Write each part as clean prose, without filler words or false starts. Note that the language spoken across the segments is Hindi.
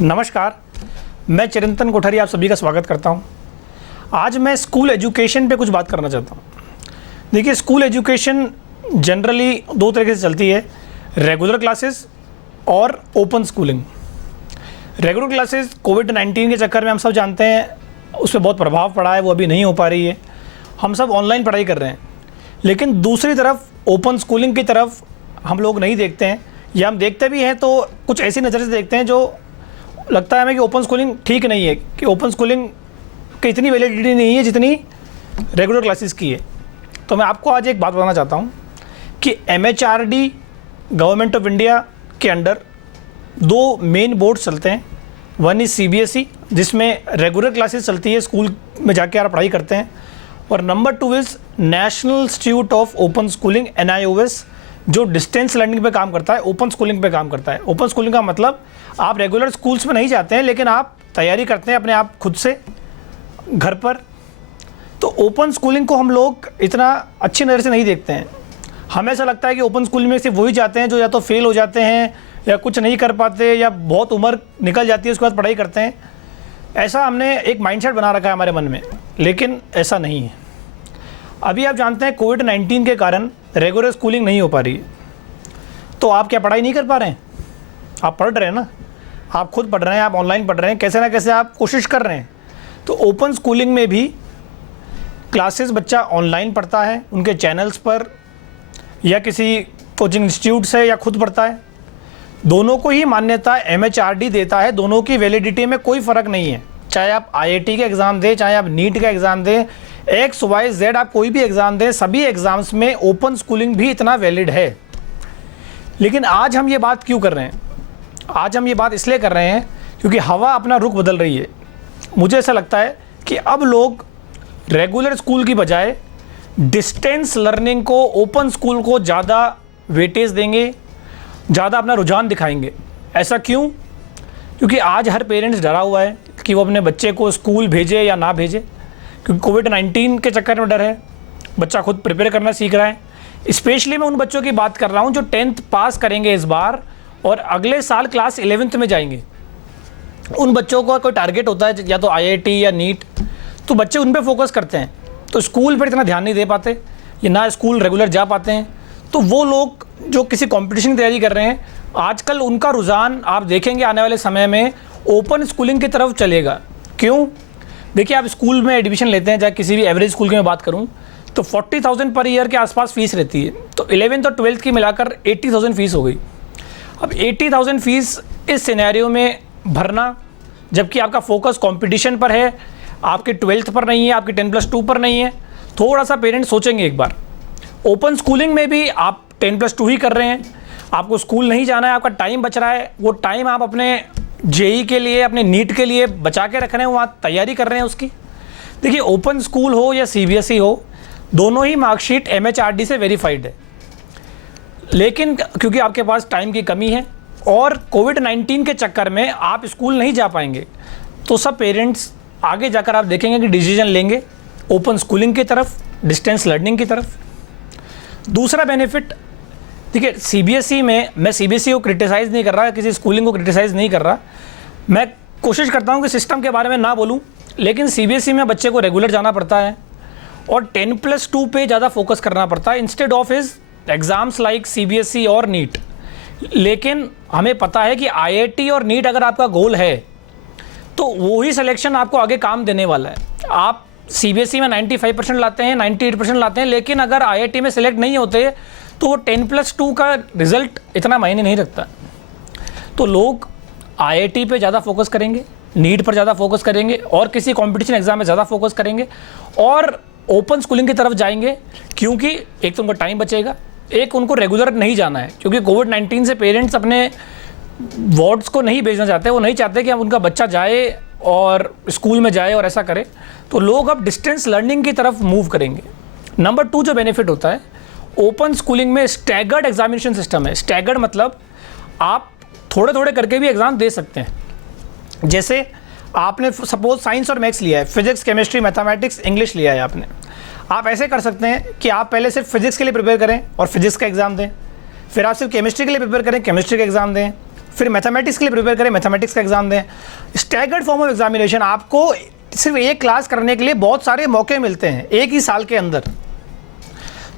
नमस्कार, मैं चिरंतन कोठारी आप सभी का स्वागत करता हूं। आज मैं स्कूल एजुकेशन पे कुछ बात करना चाहता हूं। देखिए, स्कूल एजुकेशन जनरली दो तरीके से चलती है, रेगुलर क्लासेस और ओपन स्कूलिंग। रेगुलर क्लासेस कोविड-19 के चक्कर में हम सब जानते हैं उस पर बहुत प्रभाव पड़ा है, वो अभी नहीं हो पा रही है, हम सब ऑनलाइन पढ़ाई कर रहे हैं। लेकिन दूसरी तरफ ओपन स्कूलिंग की तरफ हम लोग नहीं देखते हैं, या हम देखते भी हैं तो कुछ ऐसी नज़र से देखते हैं जो लगता है हमें कि ओपन स्कूलिंग ठीक नहीं है, कि ओपन स्कूलिंग की इतनी वैलिडिटी नहीं है जितनी रेगुलर क्लासेस की है। तो मैं आपको आज एक बात बताना चाहता हूँ कि MHRD गवर्नमेंट ऑफ इंडिया के अंडर दो मेन बोर्ड चलते हैं। वन इज़ CBSE, जिसमें रेगुलर क्लासेस चलती है, स्कूल में जाके आप पढ़ाई करते हैं, और number 2 is national institute of open schooling NIOS, जो डिस्टेंस लर्निंग पे काम करता है, ओपन स्कूलिंग पे काम करता है। ओपन स्कूलिंग का मतलब आप रेगुलर स्कूल्स में नहीं जाते हैं, लेकिन आप तैयारी करते हैं अपने आप खुद से घर पर। तो ओपन स्कूलिंग को हम लोग इतना अच्छी नज़र से नहीं देखते हैं। हमें ऐसा लगता है कि ओपन स्कूलिंग में सिर्फ वही जाते हैं जो या तो फेल हो जाते हैं या कुछ नहीं कर पाते या बहुत उम्र निकल जाती है उसके बाद पढ़ाई करते हैं। ऐसा हमने एक माइंडसेट बना रखा है हमारे मन में, लेकिन ऐसा नहीं है। अभी आप जानते हैं कोविड-19 के कारण रेगुलर स्कूलिंग नहीं हो पा रही है, तो आप क्या पढ़ाई नहीं कर पा रहे हैं? आप पढ़ रहे हैं ना, आप खुद पढ़ रहे हैं, आप ऑनलाइन पढ़ रहे हैं, कैसे ना कैसे आप कोशिश कर रहे हैं। तो ओपन स्कूलिंग में भी क्लासेस बच्चा ऑनलाइन पढ़ता है, उनके चैनल्स पर या किसी कोचिंग इंस्टीट्यूट से, या खुद पढ़ता है। दोनों को ही मान्यता MHRD देता है, दोनों की वैलिडिटी में कोई फ़र्क नहीं है। चाहे आप IIT का एग्ज़ाम दें, चाहे आप नीट का एग्ज़ाम दें, XYZ आप कोई भी एग्ज़ाम दें, सभी एग्ज़ाम्स में ओपन स्कूलिंग भी इतना वैलिड है। लेकिन आज हम ये बात क्यों कर रहे हैं? आज हम ये बात इसलिए कर रहे हैं क्योंकि हवा अपना रुख बदल रही है। मुझे ऐसा लगता है कि अब लोग रेगुलर स्कूल की बजाय डिस्टेंस लर्निंग को, ओपन स्कूल को ज़्यादा वेटेज देंगे, ज़्यादा अपना रुझान दिखाएंगे। ऐसा क्यों? क्योंकि आज हर पेरेंट्स डरा हुआ है कि वो अपने बच्चे को स्कूल भेजे या ना भेजे, क्योंकि कोविड-19 के चक्कर में डर है। बच्चा खुद प्रिपेयर करना सीख रहा है। स्पेशली मैं उन बच्चों की बात कर रहा हूँ जो 10th पास करेंगे इस बार और अगले साल क्लास 11th में जाएंगे। उन बच्चों का कोई टारगेट होता है या तो IIT या नीट, तो बच्चे उन पे फोकस करते हैं, तो स्कूल पर इतना ध्यान नहीं दे पाते, या ना स्कूल रेगुलर जा पाते हैं। तो वो लोग जो किसी कंपटीशन की तैयारी कर रहे हैं, आजकल उनका रुझान आप देखेंगे आने वाले समय में ओपन स्कूलिंग की तरफ चलेगा। क्यों? देखिए, आप स्कूल में एडमिशन लेते हैं, चाहे किसी भी एवरेज स्कूल की मैं बात करूं, तो 40,000 पर ईयर के आसपास फीस रहती है। तो 11th और 12th की मिलाकर 80,000 फीस हो गई। अब 80,000 फीस इस सिनेरियो में भरना, जबकि आपका फोकस कंपटीशन पर है, आपके 12th पर नहीं है, आपके 10+2 पर नहीं है, थोड़ा सा पेरेंट्स सोचेंगे एक बार। ओपन स्कूलिंग में भी आप 10+2 ही कर रहे हैं, आपको स्कूल नहीं जाना है, आपका टाइम बच रहा है, वो टाइम आप अपने JEE के लिए, अपने नीट के लिए बचा के रख रहे हैं, वहाँ तैयारी कर रहे हैं उसकी। देखिए, ओपन स्कूल हो या CBSE हो, दोनों ही मार्कशीट MHRD से वेरीफाइड है। लेकिन क्योंकि आपके पास टाइम की कमी है और कोविड-19 के चक्कर में आप स्कूल नहीं जा पाएंगे, तो सब पेरेंट्स आगे जाकर आप देखेंगे कि डिसीजन लेंगे ओपन स्कूलिंग की तरफ, डिस्टेंस लर्निंग की तरफ। दूसरा बेनिफिट, देखिए, CBSE में मैं CBSE को क्रिटिसाइज़ नहीं कर रहा, किसी स्कूलिंग को क्रिटिसाइज़ नहीं कर रहा, मैं कोशिश करता हूँ कि सिस्टम के बारे में ना बोलूँ, लेकिन CBSE में बच्चे को रेगुलर जाना पड़ता है और 10+2 पे ज़्यादा फोकस करना पड़ता है instead of his exams like CBSE और नीट। लेकिन हमें पता है कि IIT और नीट अगर आपका गोल है तो वही सिलेक्शन आपको आगे काम देने वाला है। आप CBSE में 95% लाते हैं, 98% लाते हैं, लेकिन अगर IIT में सेलेक्ट नहीं होते तो वो 10+2 का रिज़ल्ट इतना मायने नहीं रखता। तो लोग IIT पे ज़्यादा फोकस करेंगे, नीट पर ज़्यादा फोकस करेंगे और किसी कंपटीशन एग्जाम में ज़्यादा फोकस करेंगे और ओपन स्कूलिंग की तरफ जाएंगे, क्योंकि एक तो उनका टाइम बचेगा, एक उनको रेगुलर नहीं जाना है, क्योंकि कोविड-19 से पेरेंट्स अपने वार्ड्स को नहीं भेजना चाहते, वो नहीं चाहते कि अब उनका बच्चा जाए और स्कूल में जाए और ऐसा करे। तो लोग अब डिस्टेंस लर्निंग की तरफ मूव करेंगे। नंबर 2 जो बेनिफिट होता है, ओपन स्कूलिंग में स्टैगर्ड एग्जामिनेशन सिस्टम है। स्टैगर्ड मतलब आप थोड़े थोड़े करके भी एग्ज़ाम दे सकते हैं। जैसे आपने सपोज साइंस और मैथ्स लिया है, फिजिक्स, केमिस्ट्री, मैथमेटिक्स, इंग्लिश लिया है आपने, आप ऐसे कर सकते हैं कि आप पहले सिर्फ फिजिक्स के लिए प्रिपेयर करें और फिजिक्स का एग्ज़ाम दें, फिर आप सिर्फ केमिस्ट्री के लिए प्रिपेयर करें, केमिस्ट्री का एग्ज़ाम दें, फिर मैथमेटिक्स के लिए प्रिपेयर करें, मैथमेटिक्स का एग्ज़ाम दें। स्टैगर्ड फॉर्म ऑफ एग्जामिनेशन, आपको सिर्फ एक क्लास करने के लिए बहुत सारे मौके मिलते हैं एक ही साल के अंदर,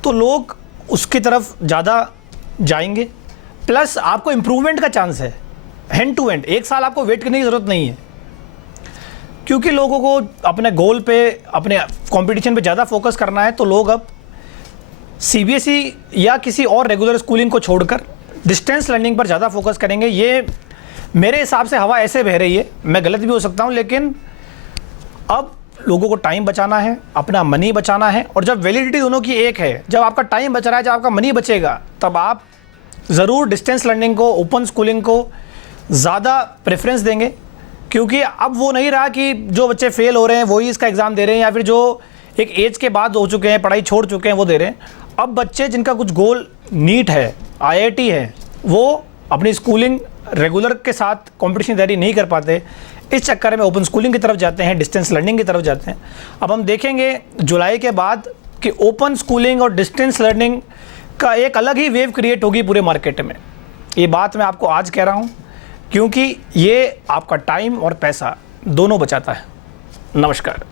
तो लोग उसकी तरफ ज़्यादा जाएंगे। प्लस आपको इम्प्रूवमेंट का चांस है हैंड टू हैंड, एक साल आपको वेट करने की ज़रूरत नहीं है, क्योंकि लोगों को अपने गोल पे, अपने कंपटीशन पे ज़्यादा फोकस करना है। तो लोग अब सीबीएसई या किसी और रेगुलर स्कूलिंग को छोड़कर डिस्टेंस लर्निंग पर ज़्यादा फोकस करेंगे। ये मेरे हिसाब से हवा ऐसे बह रही है, मैं गलत भी हो सकता हूँ, लेकिन अब लोगों को टाइम बचाना है, अपना मनी बचाना है। और जब वैलिडिटी दोनों की एक है, जब आपका टाइम बच रहा है, जब आपका मनी बचेगा, तब आप ज़रूर डिस्टेंस लर्निंग को, ओपन स्कूलिंग को ज़्यादा प्रेफरेंस देंगे। क्योंकि अब वो नहीं रहा कि जो बच्चे फेल हो रहे हैं वही इसका एग्ज़ाम दे रहे हैं, या फिर जो एक एज के बाद हो चुके हैं, पढ़ाई छोड़ चुके हैं, वो दे रहे हैं। अब बच्चे जिनका कुछ गोल नीट है, आईआईटी है, वो अपनी स्कूलिंग रेगुलर के साथ कॉम्पिटिशन तैयारी नहीं कर पाते, इस चक्कर में ओपन स्कूलिंग की तरफ जाते हैं, डिस्टेंस लर्निंग की तरफ जाते हैं। अब हम देखेंगे जुलाई के बाद कि ओपन स्कूलिंग और डिस्टेंस लर्निंग का एक अलग ही वेव क्रिएट होगी पूरे मार्केट में। ये बात मैं आपको आज कह रहा हूँ, क्योंकि ये आपका टाइम और पैसा दोनों बचाता है। नमस्कार।